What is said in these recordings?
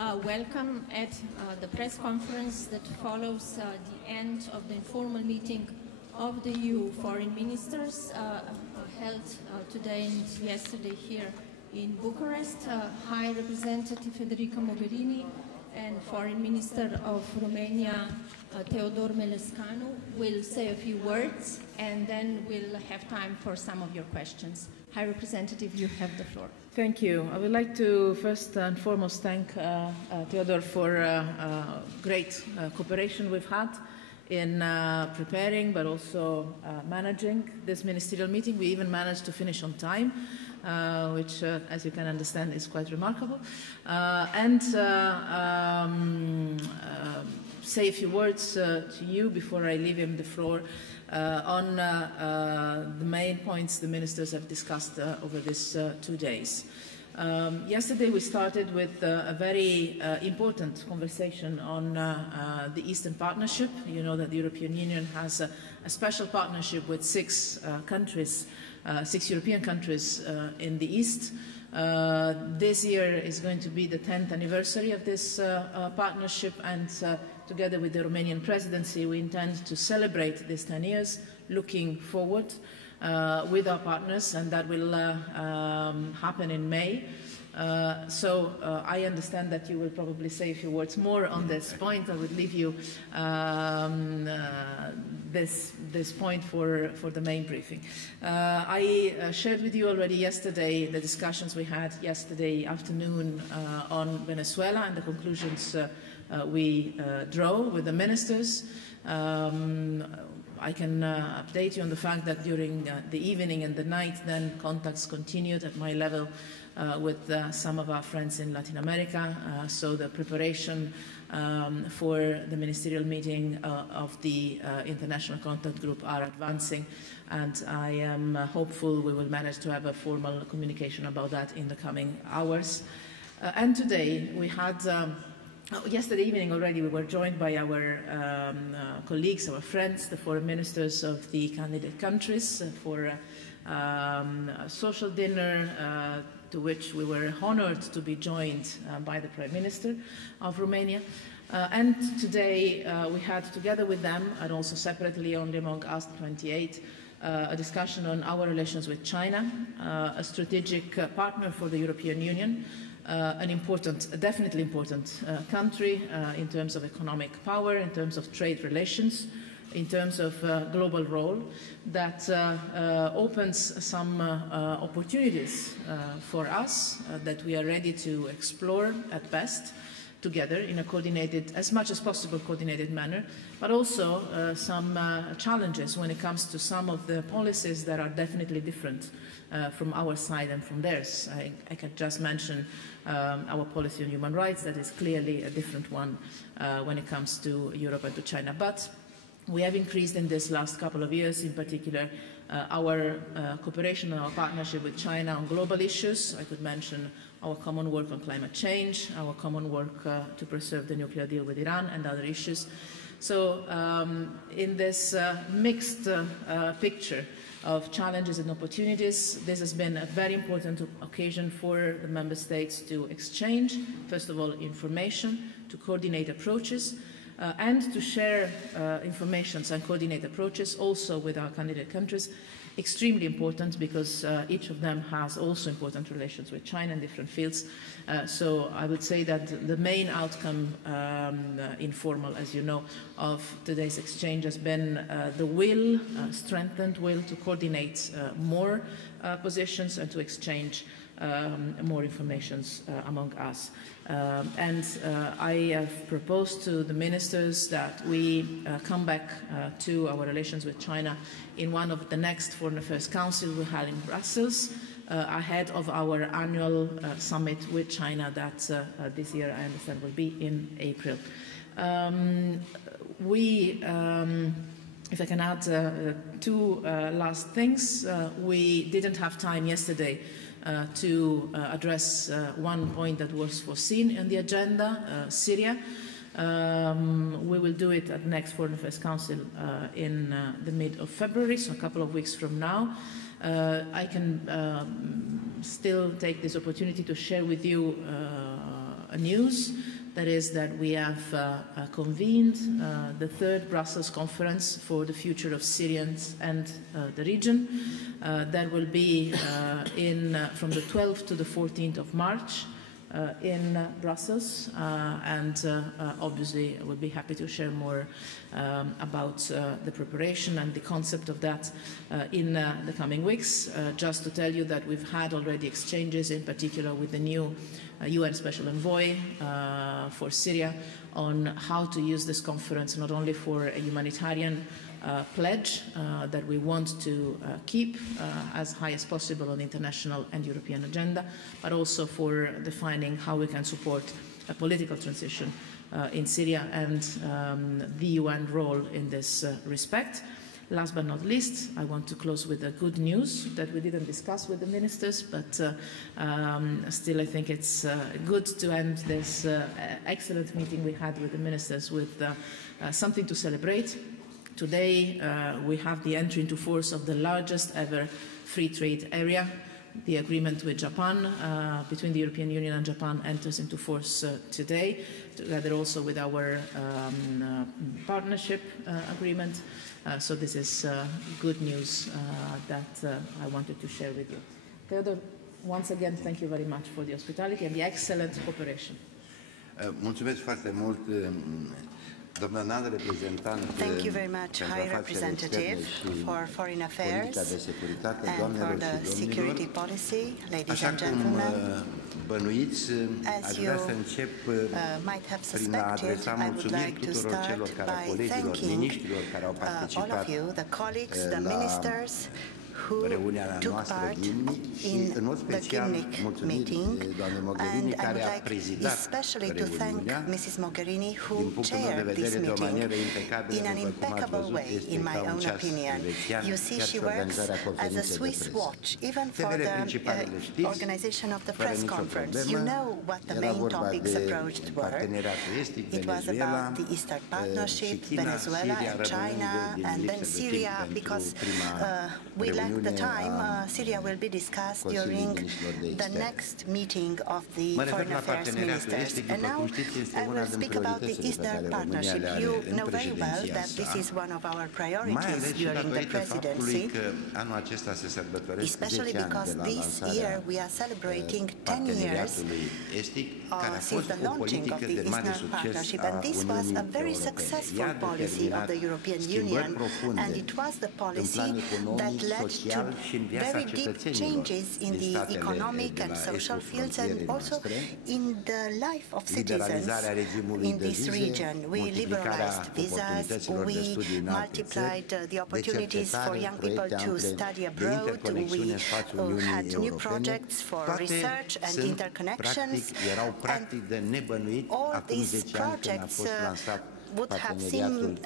welcome at the press conference that follows the end of the informal meeting of the EU foreign ministers held today and yesterday here in Bucharest. High Representative Federica Mogherini and Foreign Minister of Romania, Teodor Meleșcanu, will say a few words, and then we'll have time for some of your questions. High Representative, you have the floor. Thank you. I would like to first and foremost thank Teodor for great cooperation we've had in preparing but also managing this ministerial meeting. We even managed to finish on time, which, as you can understand, is quite remarkable. Say a few words to you before I leave him the floor on the main points the ministers have discussed over these 2 days. Yesterday we started with a very important conversation on the Eastern Partnership. You know that the European Union has a special partnership with 6 countries, 6 European countries in the East. This year is going to be the 10th anniversary of this partnership, and together with the Romanian presidency, we intend to celebrate these 10 years, looking forward with our partners, and that will happen in May. I understand that you will probably say a few words more on this point. I would leave you this point for the main briefing. I shared with you already yesterday the discussions we had yesterday afternoon on Venezuela and the conclusions we draw with the ministers. I can update you on the fact that during the evening and the night then contacts continued at my level with some of our friends in Latin America. So the preparation for the ministerial meeting of the International Contact Group are advancing, and I am hopeful we will manage to have a formal communication about that in the coming hours. And today we had yesterday evening already we were joined by our colleagues, our friends, the foreign ministers of the candidate countries for a social dinner to which we were honored to be joined by the Prime Minister of Romania. And today we had together with them, and also separately only among us 28, a discussion on our relations with China, a strategic partner for the European Union, an important, definitely important country in terms of economic power, in terms of trade relations, in terms of global role, that opens some opportunities for us that we are ready to explore at best together in a coordinated, as much as possible coordinated manner, but also some challenges when it comes to some of the policies that are definitely different from our side and from theirs. I can just mention our policy on human rights, that is clearly a different one when it comes to Europe and to China. But we have increased in this last couple of years, in particular, our cooperation and our partnership with China on global issues. I could mention our common work on climate change, our common work to preserve the nuclear deal with Iran, and other issues. So in this mixed picture of challenges and opportunities, this has been a very important occasion for the member states to exchange, first of all, information, to coordinate approaches, and to share information and coordinate approaches also with our candidate countries. Extremely important because each of them has also important relations with China in different fields. So I would say that the main outcome, informal as you know, of today's exchange has been the will, strengthened will to coordinate more positions and to exchange more information among us. I have proposed to the ministers that we come back to our relations with China in one of the next Foreign Affairs Council we had in Brussels ahead of our annual summit with China that this year I understand will be in April. If I can add 2 last things, we didn't have time yesterday to address one point that was foreseen in the agenda, Syria. We will do it at the next Foreign Affairs Council in the mid of February, so a couple of weeks from now. I can still take this opportunity to share with you news. That is that we have convened the third Brussels conference for the future of Syrians and the region. That will be from the 12th to the 14th of March in Brussels, and obviously I will be happy to share more about the preparation and the concept of that in the coming weeks. Just to tell you that we've had already exchanges, in particular with the new UN Special Envoy for Syria, on how to use this conference not only for a humanitarian pledge that we want to keep as high as possible on the international and European agenda, but also for defining how we can support a political transition in Syria and the UN role in this respect. Last but not least, I want to close with the good news that we didn't discuss with the ministers, but still I think it's good to end this excellent meeting we had with the ministers with something to celebrate. Today we have the entry into force of the largest ever free trade area. The agreement with Japan, between the European Union and Japan, enters into force today, together also with our partnership agreement. So this is good news that I wanted to share with you. Teodor, once again, thank you very much for the hospitality and the excellent cooperation. Mulțumesc foarte mult, doamna înalt reprezentant. Thank you very much, High Representative for Foreign Affairs and for the security policy, ladies and gentlemen. As you might have suspected, I would like to start by thanking all of you, the colleagues, the ministers, who took part in the Gymnich meeting, and I would like especially to thank Mrs. Mogherini, who chaired this meeting in an impeccable way, in my own opinion. You see, she works as a Swiss watch, even for the organization of the press conference. You know what the main topics approached were. It was about the Eastern Partnership, Venezuela and China, and then Syria, because we lacked the time. Syria will be discussed during the next meeting of the Foreign Affairs Ministers. And now I will speak about the Eastern Partnership. You know very well that this is one of our priorities during the presidency, especially because this year we are celebrating 10 years since the launching of the Eastern Partnership, and this was a very successful policy of the European Union, and it was the policy that led to very deep changes in the economic and social fields, and also in the life of citizens in this region. We liberalized visas, we multiplied the opportunities for young people to study abroad, we had new projects for research and interconnections, and all these projects would have seemed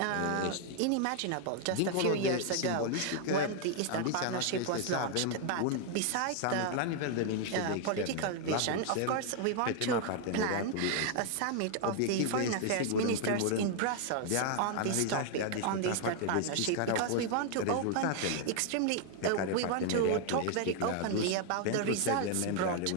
unimaginable just a few years ago when the Eastern Partnership was launched. But besides the political vision, of course, we want to plan a summit of the Foreign Affairs Ministers in Brussels on this topic, on the Eastern Partnership, because we want to we want to talk very openly about the results brought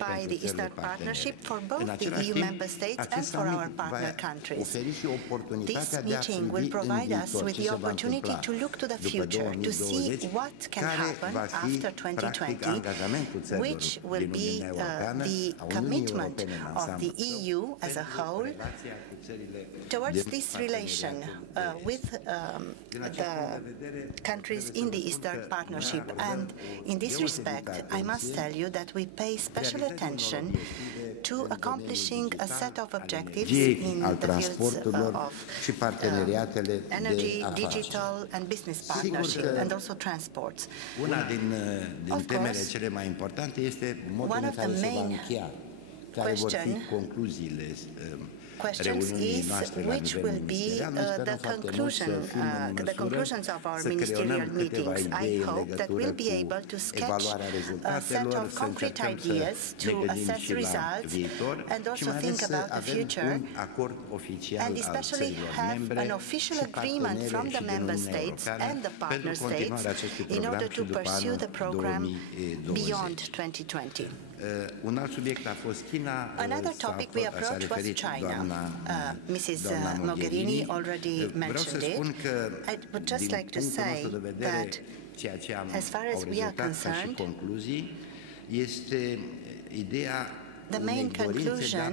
by the Eastern Partnership for both the EU member states and for our partner countries. This meeting will provide us with the opportunity to look to the future, to see what can happen after 2020, which will be the commitment of the EU as a whole towards this relation with the countries in the Eastern Partnership. And in this respect, I must tell you that we pay special attention to accomplishing a set of objectives in the fields of energy, digital and business partnership, and also transport. Of course, one of the main questions is which will be the conclusions of our ministerial meetings. I hope that we'll be able to sketch a set of concrete ideas to assess results and also think about the future, and especially have an official agreement from the member states and the partner states in order to pursue the program beyond 2020. Un alt subiect a fost China. Another topic we approached was China. Mrs. Mogherini already mentioned it. I would just like to say that as far as we are concerned, the main conclusion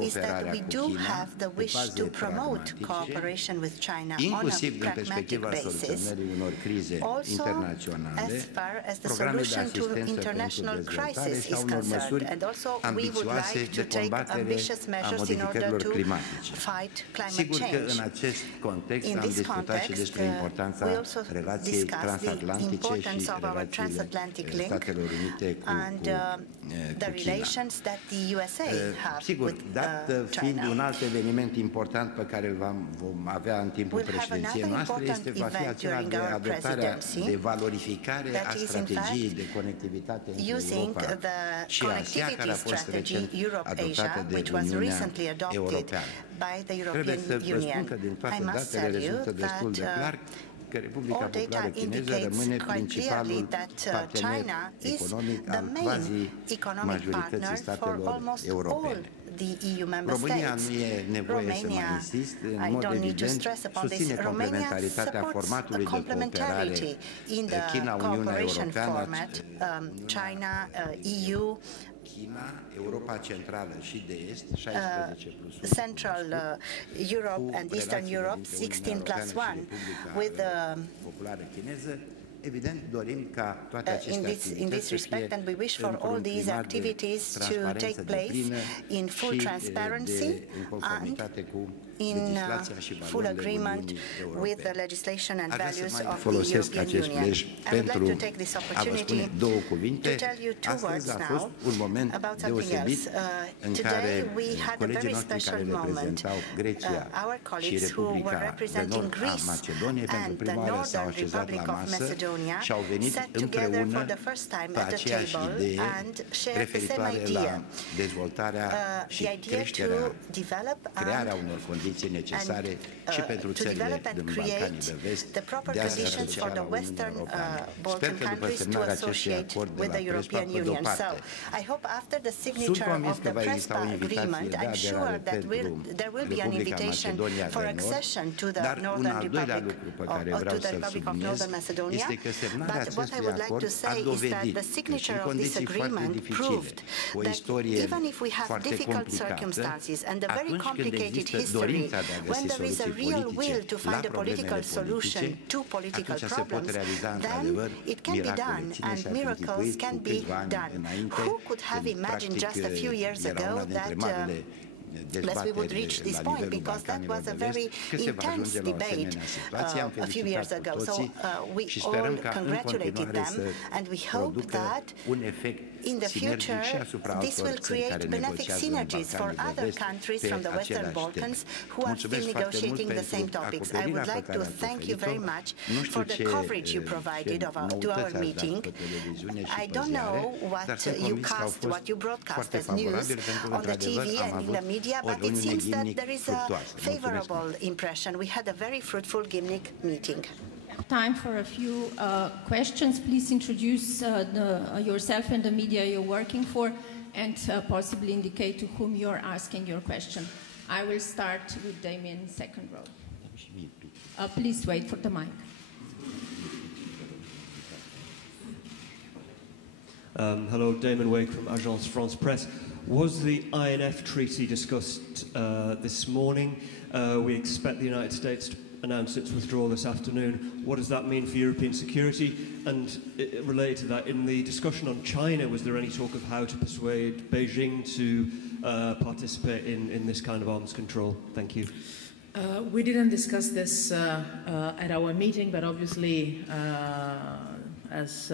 is that we do have the wish to promote cooperation with China on a pragmatic basis, also as far as the solution to international crisis is concerned, and also we would like to take ambitious measures in order to fight climate change. In this context, we also discussed the importance of our transatlantic link and the relations that the USA have with fiind un alt eveniment important pe care vom avea în timpul președinției noastre, este va fi acela de adoptarea de valorificare a strategiei de conectivitate între Europa și Asia, care a fost recent adoptată de Uniunea Europeană. Trebuie să vă spun că din toate datele rezultă destul de clar că Republica Populară Chineză rămâne principalul partener economic al quasi-majorității statelor europene. România nu e nevoie să mai insist, în mod evident, susține complementaritatea formatului de cooperare China-Uniunea Europeană, China, EU, China, Europa Centrală și de Est, 16+1. Central Europe and Eastern Europe, 16+1, with the Populară Chineză. Evident, dorim ca toate aceste activități in this respect, and we wish for all these activities to take place in full transparency and in full agreement with the legislation and values of the European Union. I would like to take this opportunity to tell you two words now about something else. Today we had a very special moment. Our colleagues who were representing Greece and the Northern Republic of Macedonia sat together for the first time at the table and shared the same idea. The idea to develop necesare și pentru țările din Balcanii de Vest de a se asocia la Uniunea Europeană. Sper că după semnarea acestui acord de la Prespa, pe de-o parte, sunt convins că va exista o invitație de aderare pentru Republica Macedonia de Nord, dar un al doilea lucru pe care vreau să-l subliniez este că semnarea acestui acord a dovedit că și în condiții foarte dificile, cu o istorie foarte complicată, atunci când există dorința de a găsi soluții politice la problemele politice, atunci se pot realiza într-adevăr miracole. Cine s-a închipuit cu câțiva ani înainte, practic era una dintre marile that we would reach this point, because that was a very intense debate a few years ago. So we all congratulated them, and we hope that in the future this will create benefic synergies for other countries from the Western Balkans who are still negotiating the same topics. I would like to thank you very much for the coverage you provided to our meeting. I don't know what you broadcast as news on the TV and in the media, but it seems that there is a favorable impression. We had a very fruitful Gymnich meeting. Time for a few questions. Please introduce yourself and the media you're working for, and possibly indicate to whom you're asking your question. I will start with Damien, second row. Please wait for the mic. Hello, Damon Wake from Agence France Presse. Was the INF treaty discussed this morning? We expect the United States to announce its withdrawal this afternoon. What does that mean for European security? And related to that, in the discussion on China, was there any talk of how to persuade Beijing to participate in this kind of arms control? Thank you. We didn't discuss this at our meeting, but obviously as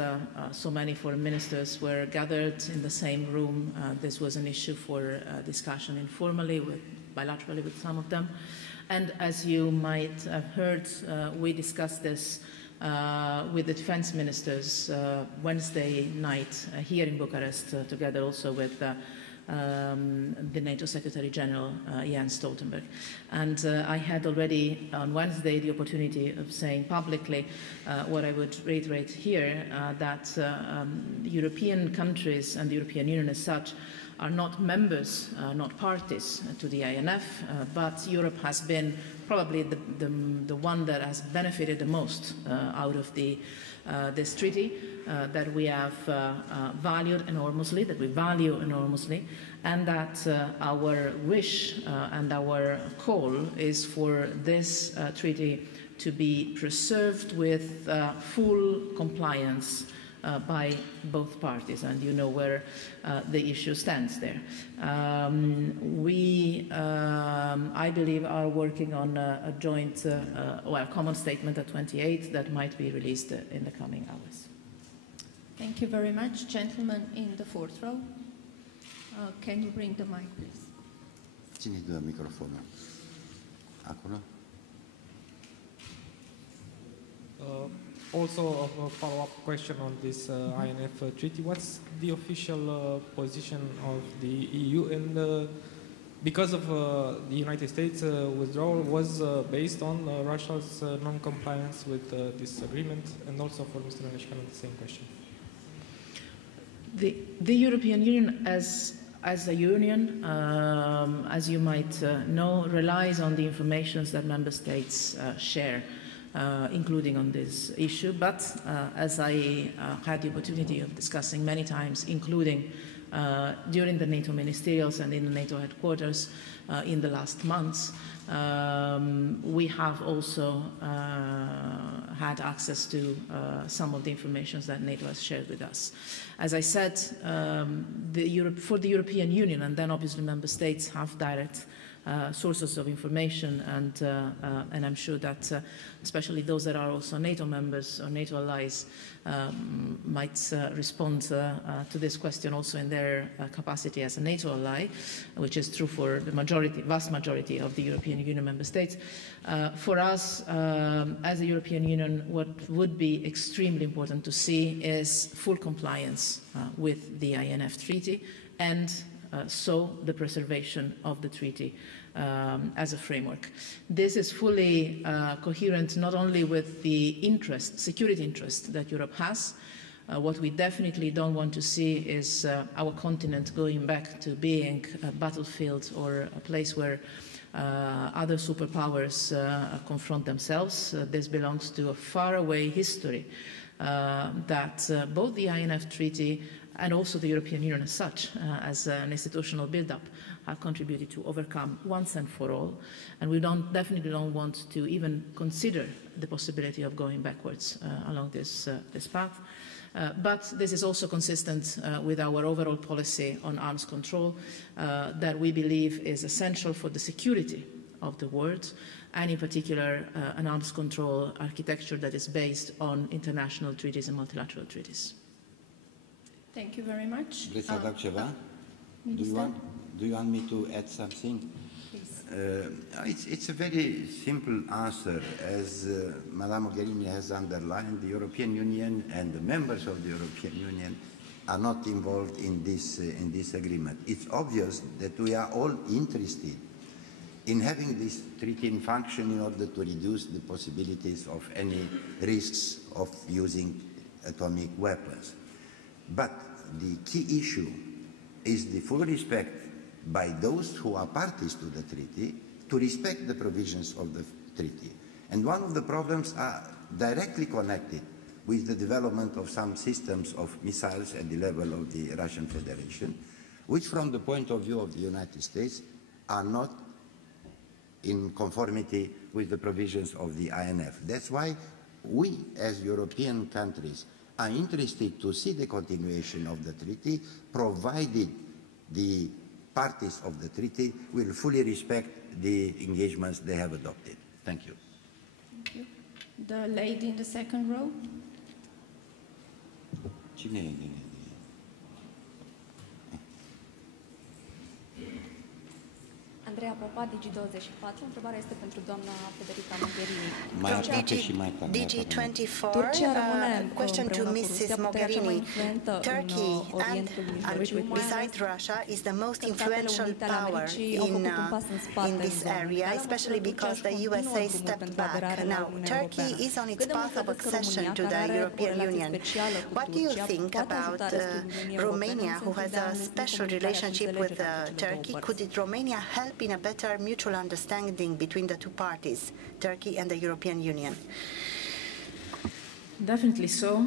so many foreign ministers were gathered in the same room, this was an issue for discussion informally, bilaterally with some of them. And as you might have heard, we discussed this with the defense ministers Wednesday night here in Bucharest, together also with the NATO Secretary General, Jens Stoltenberg. And I had already on Wednesday the opportunity of saying publicly what I would reiterate here, that European countries and the European Union as such are not members, not parties to the INF, but Europe has been probably the one that has benefited the most out of this treaty, that we have valued enormously, that we value enormously, and that our wish and our call is for this treaty to be preserved with full compliance by both parties, and you know where the issue stands there. We, I believe, are working on a joint, common statement at 28 that might be released in the coming hours. Thank you very much. Gentlemen in the fourth row. Can you bring the mic, please? Ține de microfonul. Acolo. Also a follow-up question on this INF treaty. What's the official position of the EU? And because of the United States withdrawal was based on Russia's non-compliance with this agreement, and also for Mr. Meleșcanu, the same question. The European Union as a union, as you might know, relies on the information that member states share, including on this issue. But as I had the opportunity of discussing many times, including during the NATO ministerials and in the NATO headquarters in the last months, we have also had access to some of the information that NATO has shared with us. As I said, for the European Union, and then obviously member states have direct sources of information, and I'm sure that especially those that are also NATO members or NATO allies might respond to this question also in their capacity as a NATO ally, which is true for the vast majority of the European Union member states. For us, as a European Union, what would be extremely important to see is full compliance with the INF Treaty, and so the preservation of the treaty as a framework. This is fully coherent not only with the security interest that Europe has. What we definitely don't want to see is our continent going back to being a battlefield or a place where other superpowers confront themselves. This belongs to a faraway history that both the INF Treaty and also the European Union as such, as an institutional build-up, have contributed to overcome once and for all. And we definitely don't want to even consider the possibility of going backwards along this path. But this is also consistent with our overall policy on arms control that we believe is essential for the security of the world, and in particular an arms control architecture that is based on international treaties and multilateral treaties. Thank you very much. Vreți să adaug ceva? Do you want me to add something? Please. It's a very simple answer. As Madame Mogherini has underlined, the European Union and the members of the European Union are not involved in this agreement. It's obvious that we are all interested in having this treaty in function in order to reduce the possibilities of any risks of using atomic weapons. But the key issue is the full respect by those who are parties to the treaty to respect the provisions of the treaty. And one of the problems are directly connected with the development of some systems of missiles at the level of the Russian Federation, which from the point of view of the United States are not in conformity with the provisions of the INF. That's why we as European countries are interested to see the continuation of the treaty, provided the parties of the treaty will fully respect the engagements they have adopted. Thank you. Thank you. The lady in the second row. Cine e? Andreea Popa, Digi24. Întrebarea este pentru doamna Federica Mogherini. Mai aproape și mai Digi24, question to Mrs. Mogherini. Turkey, and besides Russia, is the most influential power in this area, especially because the USA stepped back. Now, Turkey is on its path of accession to the European Union. What do you think about Romania, who has a special relationship with Turkey? Could Romania help in a better mutual understanding between the two parties, Turkey and the European Union? Definitely so,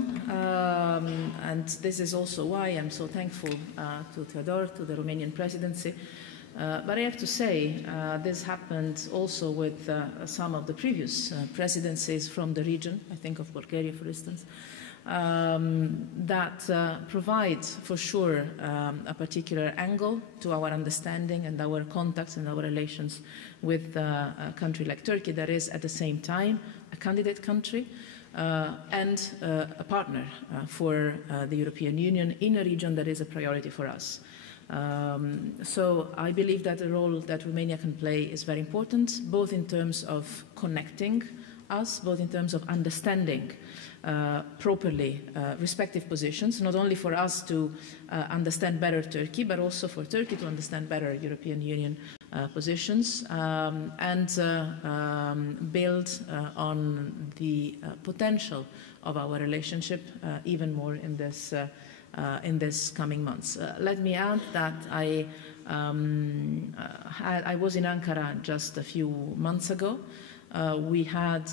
and this is also why I'm so thankful to Teodor, to the Romanian presidency. But I have to say, this happened also with some of the previous presidencies from the region, I think of Bulgaria, for instance, that provide for sure a particular angle to our understanding and our contacts and our relations with a country like Turkey that is at the same time a candidate country and a partner for the European Union in a region that is a priority for us. So I believe that the role that Romania can play is very important, both in terms of connecting us, both in terms of understanding properly respective positions, not only for us to understand better Turkey, but also for Turkey to understand better European Union positions and build on the potential of our relationship even more in this coming months. Let me add that I was in Ankara just a few months ago. We had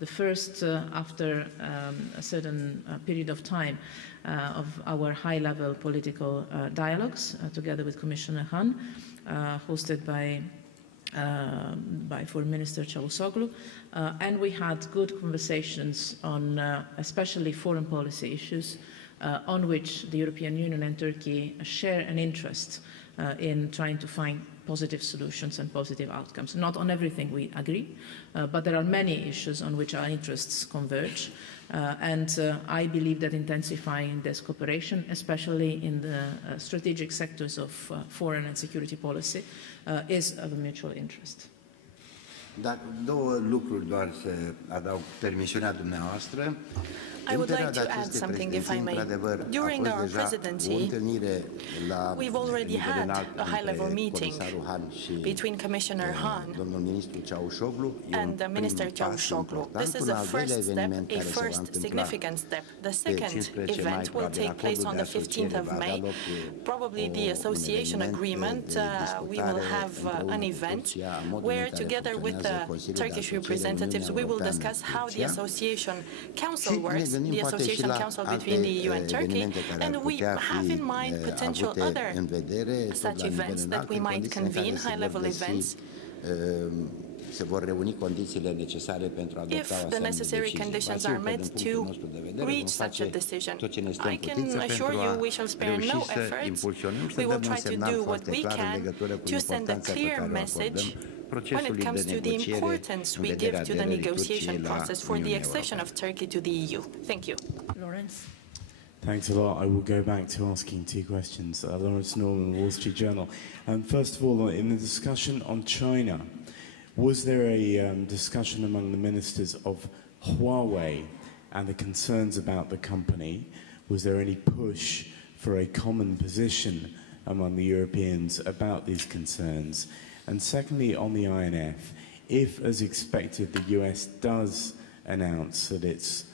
the first, after a certain period of time, of our high-level political dialogues together with Commissioner Hahn, hosted by Foreign Minister Çavuşoğlu, and we had good conversations on especially foreign policy issues on which the European Union and Turkey share an interest in trying to find positive solutions and positive outcomes. Not on everything we agree, but there are many issues on which our interests converge. And I believe that intensifying this cooperation, especially in the strategic sectors of foreign and security policy, is of a mutual interest. Dar două lucruri doar să adaug, permisiunea dumneavoastră. I would like to add something, if I may. During our presidency, we've already had a high-level meeting between Commissioner Hahn and Minister Çavuşoğlu. This is a first step, a first significant step. The second event will take place on the 15th of May. Probably the association agreement, we will have an event where, together with the Turkish representatives, we will discuss how the Association Council works, the Association Council between the EU and Turkey, and we have in mind potential other such events that we might convene, high-level events, if the necessary conditions are met to reach such a decision. I can assure you we shall spare no effort. We will try to do what we can to send a clear message when it comes to the importance we give to the negotiation process for the accession of Turkey to the EU. Thank you. Lawrence. Thanks a lot. I will go back to asking two questions. Lawrence Norman, Wall Street Journal. First of all, in the discussion on China, was there a discussion among the ministers of Huawei and the concerns about the company? Was there any push for a common position among the Europeans about these concerns? And secondly, on the INF, if, as expected, the US does announce that it's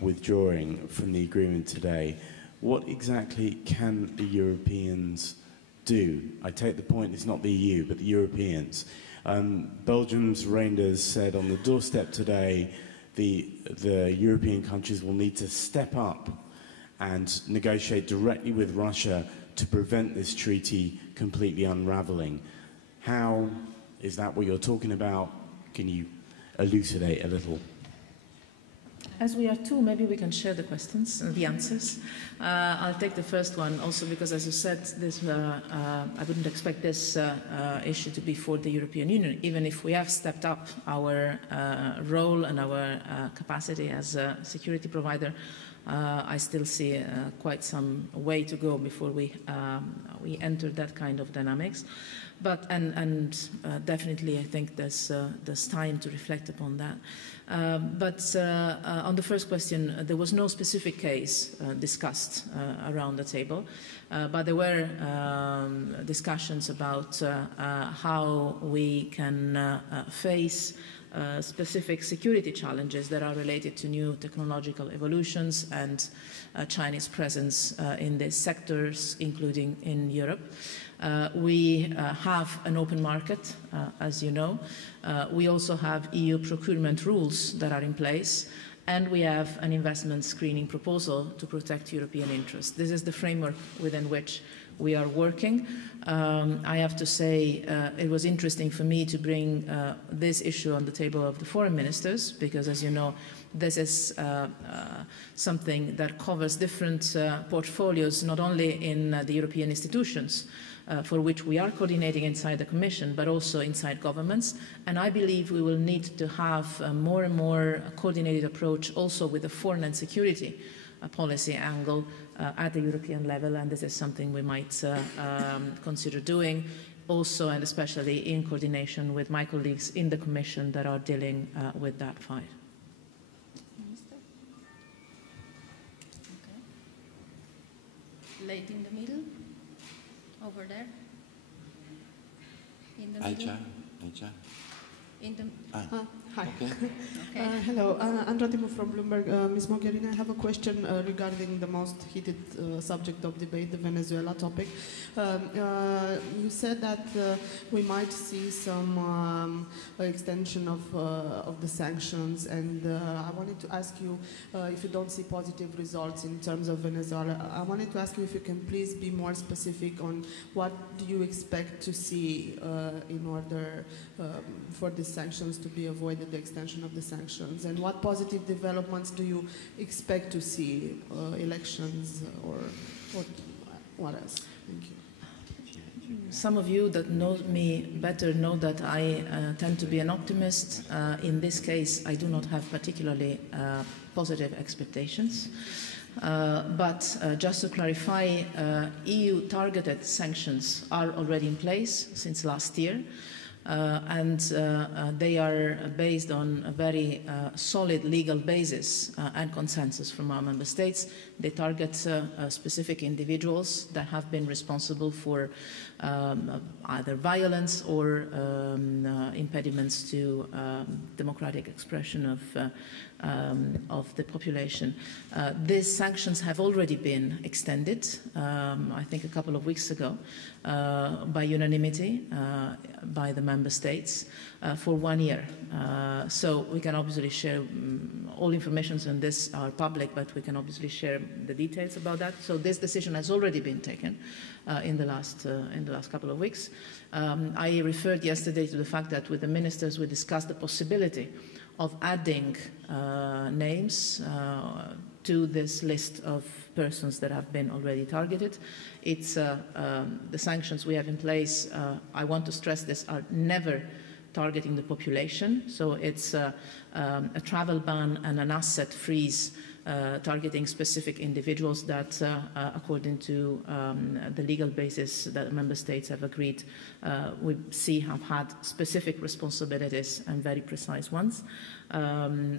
withdrawing from the agreement today, what exactly can the Europeans do? I take the point it's not the EU, but the Europeans. Belgium's Reinders said on the doorstep today the European countries will need to step up and negotiate directly with Russia to prevent this treaty completely unraveling. How is that what you're talking about? Can you elucidate a little? As we are two, maybe we can share the questions and the answers. I'll take the first one also because, as you said, I wouldn't expect this issue to be for the European Union, even if we have stepped up our role and our capacity as a security provider I still see quite some way to go before we enter that kind of dynamics. But definitely, I think there's time to reflect upon that. But on the first question, there was no specific case discussed around the table, but there were discussions about how we can face specific security challenges that are related to new technological evolutions and Chinese presence in these sectors, including in Europe. We have an open market, as you know. We also have EU procurement rules that are in place, and we have an investment screening proposal to protect European interests. This is the framework within which we are working. I have to say it was interesting for me to bring this issue on the table of the foreign ministers, because, as you know, this is something that covers different portfolios, not only in the European institutions, for which we are coordinating inside the Commission, but also inside governments. And I believe we will need to have a more and more coordinated approach also with the foreign and security policy angle at the European level, and this is something we might consider doing also and especially in coordination with my colleagues in the Commission that are dealing with that file. Minister? Okay. Lady in the middle, over there. In the middle. In the hi. Okay. Hello, Andra Timu from Bloomberg. Ms. Mogherini, I have a question regarding the most heated subject of debate, the Venezuela topic. You said that we might see some extension of the sanctions, and I wanted to ask you if you don't see positive results in terms of Venezuela. I wanted to ask you if you can please be more specific on what do you expect to see in order for these sanctions to be avoided, the extension of the sanctions, and what positive developments do you expect to see, elections or what else? Thank you. Some of you that know me better know that I tend to be an optimist. In this case, I do not have particularly positive expectations. But just to clarify, EU targeted sanctions are already in place since last year. And they are based on a very solid legal basis and consensus from our member states. They target specific individuals that have been responsible for either violence or impediments to democratic expression of the population. These sanctions have already been extended, I think a couple of weeks ago, by unanimity by the member states for 1 year. So we can obviously share all information on this are public, but we can obviously share the details about that. So this decision has already been taken in the last couple of weeks. I referred yesterday to the fact that with the ministers we discussed the possibility of adding names to this list of persons that have been already targeted. It's the sanctions we have in place, I want to stress this, are never targeting the population. So it's a travel ban and an asset freeze targeting specific individuals that, according to the legal basis that member states have agreed, we see have had specific responsibilities and very precise ones.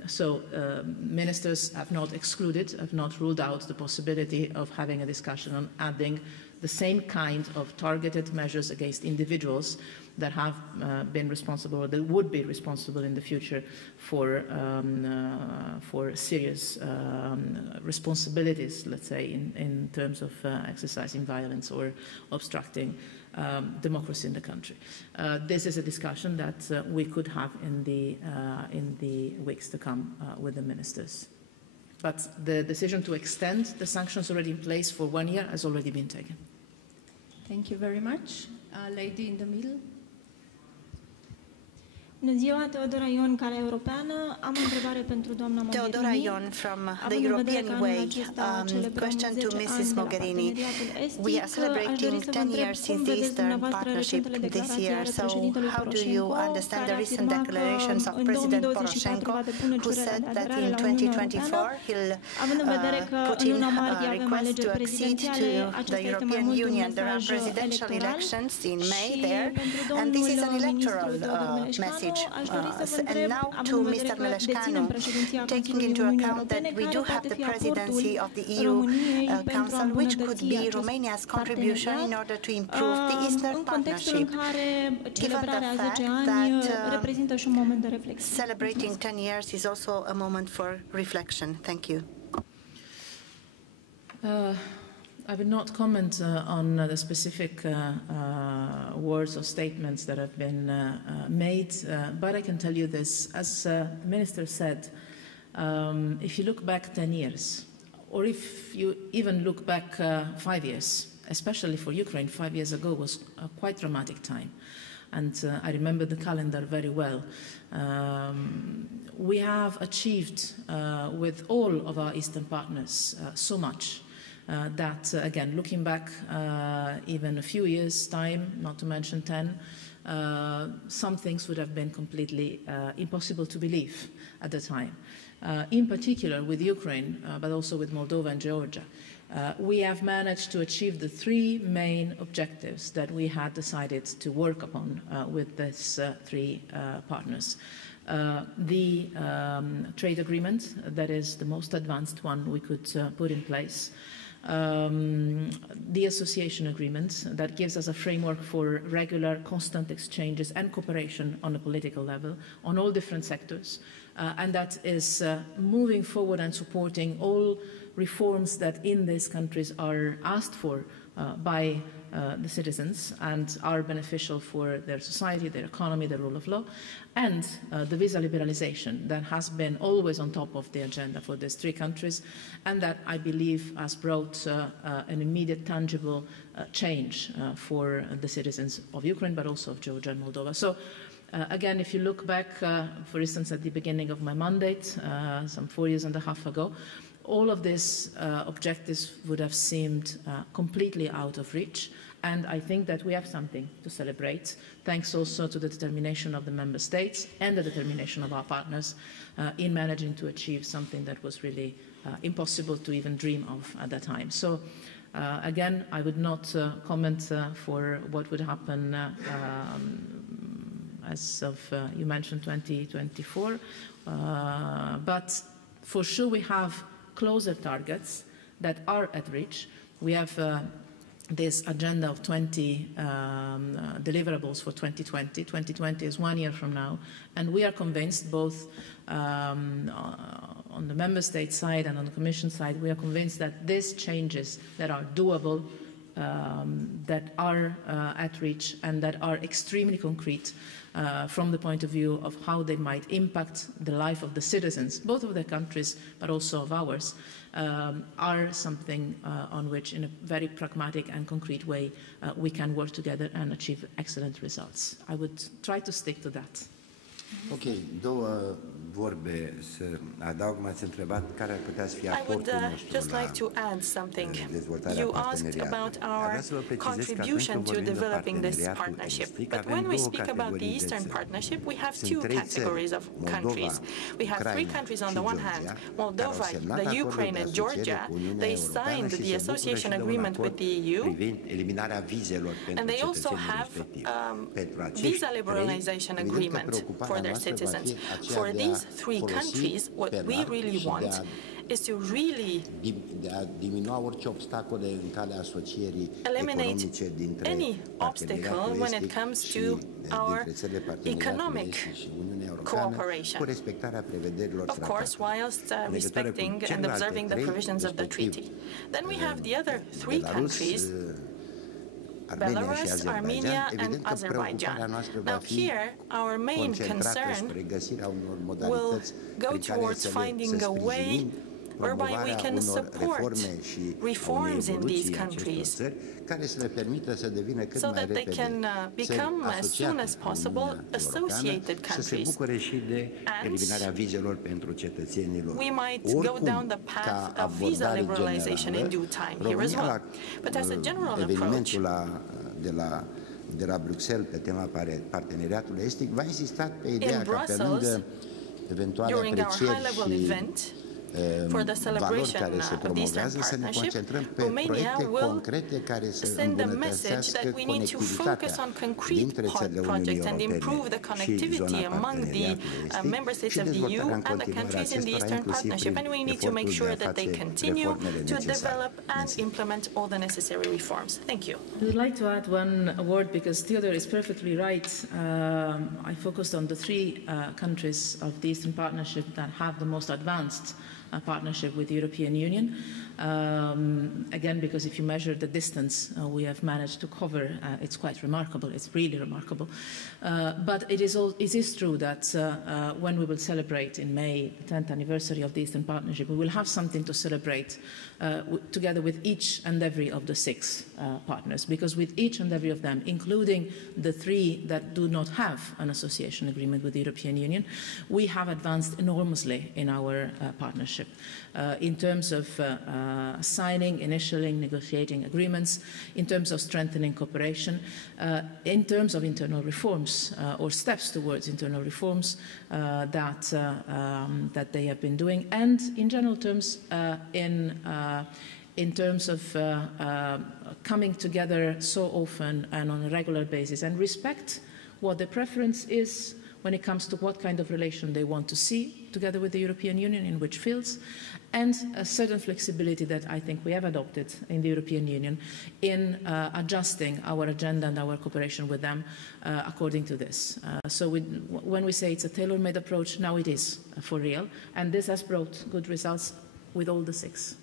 So ministers have not excluded, have not ruled out the possibility of having a discussion on adding the same kind of targeted measures against individuals that have been responsible or that would be responsible in the future for serious responsibilities, let's say, in terms of exercising violence or obstructing democracy in the country. This is a discussion that we could have in the weeks to come with the ministers. But the decision to extend the sanctions already in place for 1 year has already been taken. Thank you very much. Lady in the middle. Bună ziua, Teodora Ion, Calea Europeană. Am o întrebare pentru doamna Mogherini. Teodora Ion from the European Way. Question to Mrs. Mogherini. We are celebrating 10 years since the Eastern Partnership this year. So how do you understand the recent declarations of President Poroshenko, who said that in 2024 he'll put in a request to accede to the European Union? There are presidential elections in May there, and this is an electoral message. And now to Mr. Meleșcanu, taking into account that we do have the presidency of the EU Council, which could be Romania's contribution in order to improve the Eastern Partnership, given the fact that celebrating 10 years is also a moment for reflection. Thank you. I will not comment on the specific words or statements that have been made, but I can tell you this. As the Minister said, if you look back 10 years, or if you even look back 5 years, especially for Ukraine, 5 years ago was a quite dramatic time. And I remember the calendar very well. We have achieved with all of our Eastern partners so much. That, again, looking back even a few years' time, not to mention 10, some things would have been completely impossible to believe at the time. In particular with Ukraine, but also with Moldova and Georgia. We have managed to achieve the three main objectives that we had decided to work upon with these three partners. The trade agreement, that is the most advanced one we could put in place. The association agreement that gives us a framework for regular, constant exchanges and cooperation on a political level on all different sectors, and that is moving forward and supporting all reforms that in these countries are asked for by the citizens and are beneficial for their society, their economy, the rule of law, and the visa liberalization that has been always on top of the agenda for these three countries, and that I believe has brought an immediate, tangible change for the citizens of Ukraine, but also of Georgia and Moldova. So, again, if you look back, for instance, at the beginning of my mandate, some 4.5 years ago, all of these objectives would have seemed completely out of reach. And I think that we have something to celebrate, thanks also to the determination of the member states and the determination of our partners in managing to achieve something that was really impossible to even dream of at that time. So, again, I would not comment for what would happen as of, you mentioned 2024, but for sure we have closer targets that are at reach. We have this agenda of 20 deliverables for 2020. 2020 is 1 year from now, and we are convinced, both on the member state side and on the Commission side, we are convinced that these changes that are doable, that are at reach, and that are extremely concrete from the point of view of how they might impact the life of the citizens, both of their countries but also of ours, are something on which, in a very pragmatic and concrete way, we can work together and achieve excellent results. I would try to stick to that. Ok, două vorbe să adaug. M-ați întrebat care ar putea să fie aportul nostru just like to add something. You asked about our contribution to developing this partnership. But when we speak about the Eastern Partnership, we have two categories of countries. We have three countries on the one hand, Moldova, the Ukraine and Georgia. They signed the association agreement with the EU, and they also have visa liberalization agreement for their citizens. For these three countries, what we really want is to really eliminate any obstacle when it comes to our economic cooperation, of course, whilst respecting and observing the provisions of the treaty. Then we have the other three countries, Belarus, Armenia and Azerbaijan. Now here, our main concern will go towards finding a way whereby we can support reforms in these countries so that they can become, as soon as possible, associated countries. And we might go down the path of visa liberalization in due time here as well. But as a general approach, de la Bruxelles pe tema parteneriatului estic va insista pe ideea că pe lângă eventuale aprecieri și for the celebration of the Eastern Partnership, Romania will send a message that we need to focus on concrete projects and improve the connectivity among the member states of the EU and the countries in the Eastern Partnership. And we need to make sure that they continue to develop and implement all the necessary reforms. Thank you. I would like to add one word because Teodor is perfectly right. I focused on the three countries of the Eastern Partnership that have the most advanced partnership with the European Union. Again, because if you measure the distance we have managed to cover, it's quite remarkable. It's really remarkable. But it is true that when we will celebrate in May the 10th anniversary of the Eastern Partnership, we will have something to celebrate together with each and every of the six partners, because with each and every of them, including the three that do not have an association agreement with the European Union, we have advanced enormously in our partnership in terms of signing, initialing, negotiating agreements, in terms of strengthening cooperation, in terms of internal reforms or steps towards internal reforms that they have been doing, and in general terms in terms of coming together so often and on a regular basis and respect what the preference is when it comes to what kind of relation they want to see together with the European Union, in which fields, and a certain flexibility that I think we have adopted in the European Union in adjusting our agenda and our cooperation with them according to this. So when we say it's a tailor-made approach, now it is for real, and this has brought good results with all the six.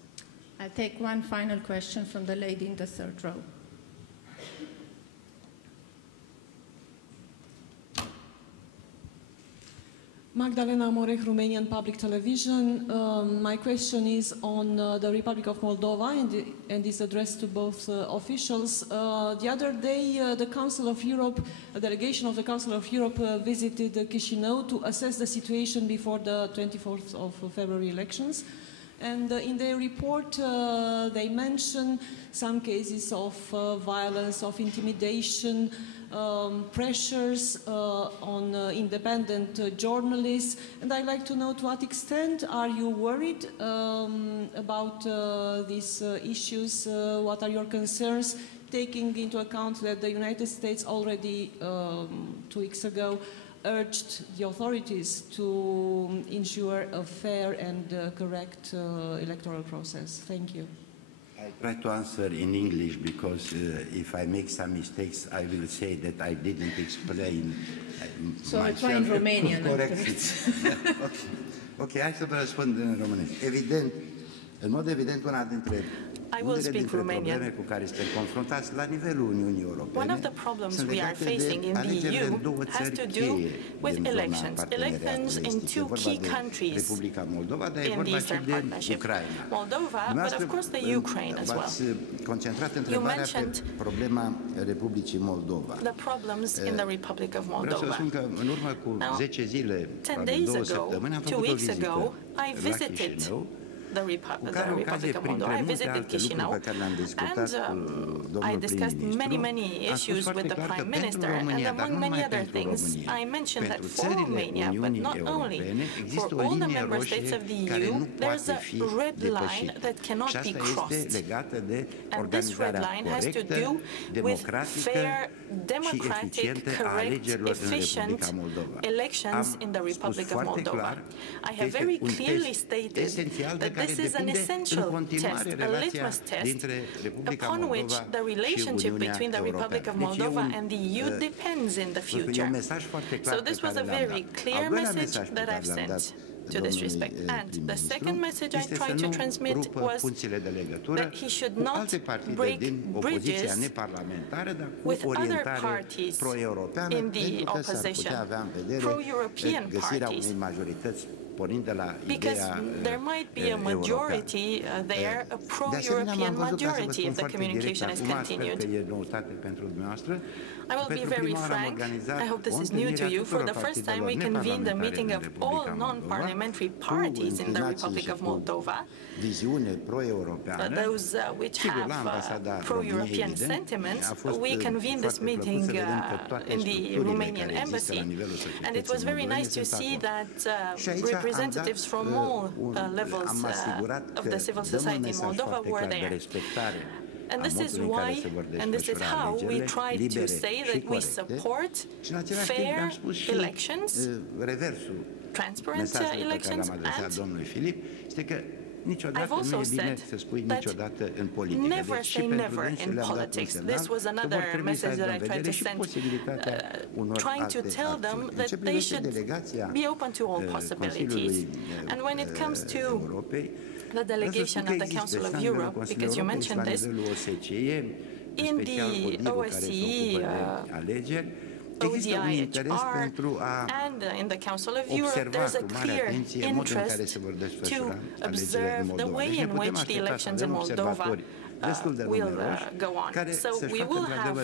I'll take one final question from the lady in the third row. Magdalena Morech, Romanian Public Television. My question is on the Republic of Moldova and is addressed to both officials. The other day, the Council of Europe, a delegation of the Council of Europe visited Chișinău to assess the situation before the 24th of February elections. And in their report, they mention some cases of violence, of intimidation, pressures on independent journalists, and I'd like to know to what extent are you worried about these issues? What are your concerns, taking into account that the United States already 2 weeks ago urged the authorities to ensure a fair and correct electoral process? Thank you. I try to answer in English because if I make some mistakes, I will say that I didn't explain so I try in Romanian. Ok, hai să vă răspund în românesc. Evident, în mod evident, una dintre probleme cu care suntem confruntați la nivelul Uniunii Europene. One of the problems we are facing in the EU has to do with elections. Elections in two key countries in the Eastern Partnership. Moldova, but of course the Ukraine as well. You mentioned the problems in the Republic of Moldova. Now, 10 days ago, 2 weeks ago, I visited the Republic of Moldova. I visited Chișinău and I discussed many issues with the Prime Minister, and among many other things I mentioned that for Romania, but not only, for all the member states of the EU, there's a red line that cannot be crossed, and this red line has to do with fair, democratic, correct, efficient elections in the Republic of Moldova. I have very clearly stated that this is an essential test, a litmus test, upon which the relationship between the Republic of Moldova and the EU depends in the future. So this was a very clear message that I've sent. to this respect. And the second message I tried to transmit was that he should not break bridges with other parties in the opposition, pro-European parties, because there might be a majority there, a pro-European majority if the communication is continued. I will be very frank. I hope this is new to you. For the first time, we convened a meeting of all non-parliamentary parties in the Republic of Moldova, those which have pro-European sentiments. We convened this meeting in the Romanian embassy, and it was very nice to see that representatives from all levels of the civil society in Moldova were there. And this is why, and this is how we try to say that we support fair elections, transparent elections, and I've also said that never say never in politics. This was another message that I tried to send, trying to tell them that they should be open to all possibilities. And when it comes to the delegation of the Council of Europe, because you mentioned this, in the OSCE, ODIHR, and in the Council of Europe, there's a clear interest to observe the way in which the elections in Moldova will go on. So we will have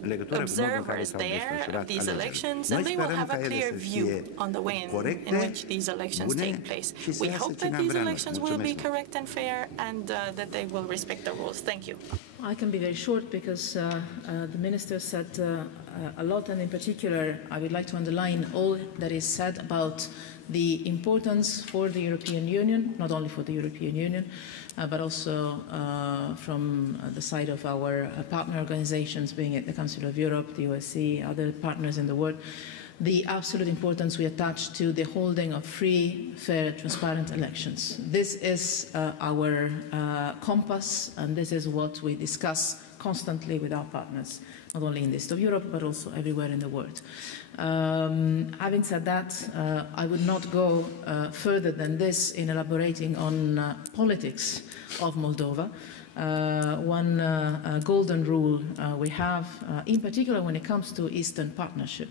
really observers there of these elections, and they will have a clear view on the way in which these elections take place. We hope that these elections will be correct and fair, and that they will respect the rules. Thank you. I can be very short because the Minister said a lot, and in particular I would like to underline all that is said about the importance for the European Union, not only for the European Union, but also from the side of our partner organizations, being it the Council of Europe, the OSCE, other partners in the world, the absolute importance we attach to the holding of free, fair, transparent elections. This is our compass, and this is what we discuss constantly with our partners, not only in the East of Europe, but also everywhere in the world. Having said that, I would not go further than this in elaborating on politics of Moldova. One golden rule we have, in particular when it comes to Eastern Partnership,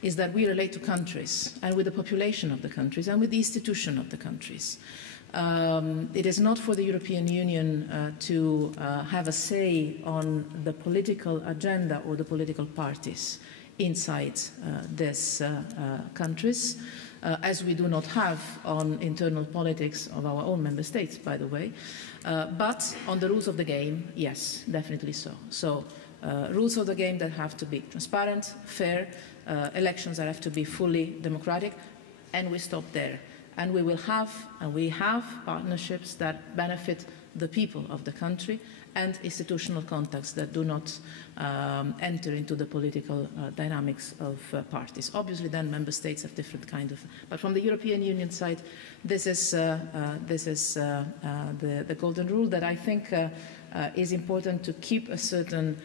is that we relate to countries, and with the population of the countries, and with the institution of the countries. It is not for the European Union to have a say on the political agenda or the political parties inside these countries, as we do not have on internal politics of our own member states, by the way. But on the rules of the game, yes, definitely so. So rules of the game that have to be transparent, fair, elections that have to be fully democratic, and we stop there. And we will have, and we have, partnerships that benefit the people of the country, and institutional contacts that do not enter into the political dynamics of parties. Obviously, then member states have different kind of. But from the European Union side, this is the golden rule that I think is important to keep a certain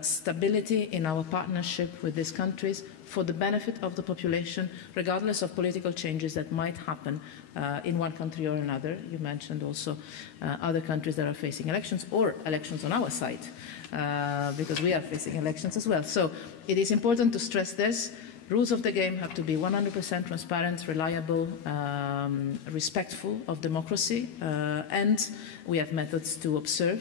stability in our partnership with these countries for the benefit of the population, regardless of political changes that might happen in one country or another. You mentioned also other countries that are facing elections, or elections on our side, because we are facing elections as well. So it is important to stress this. Rules of the game have to be 100% transparent, reliable, respectful of democracy, and we have methods to observe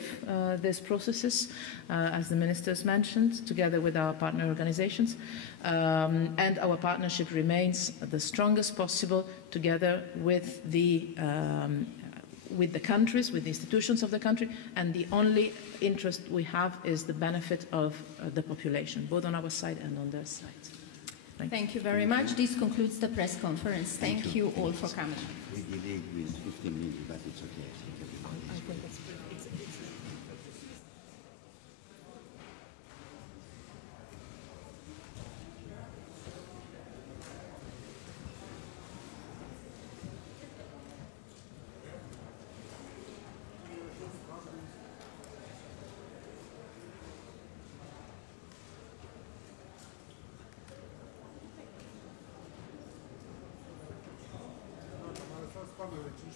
these processes, as the ministers mentioned, together with our partner organizations. And our partnership remains the strongest possible, together with the countries, with the institutions of the country, and the only interest we have is the benefit of the population, both on our side and on their side. Thank you very much. This concludes the press conference. Thank you all for coming. We delayed with 15 minutes, but it's okay. I think it's coverage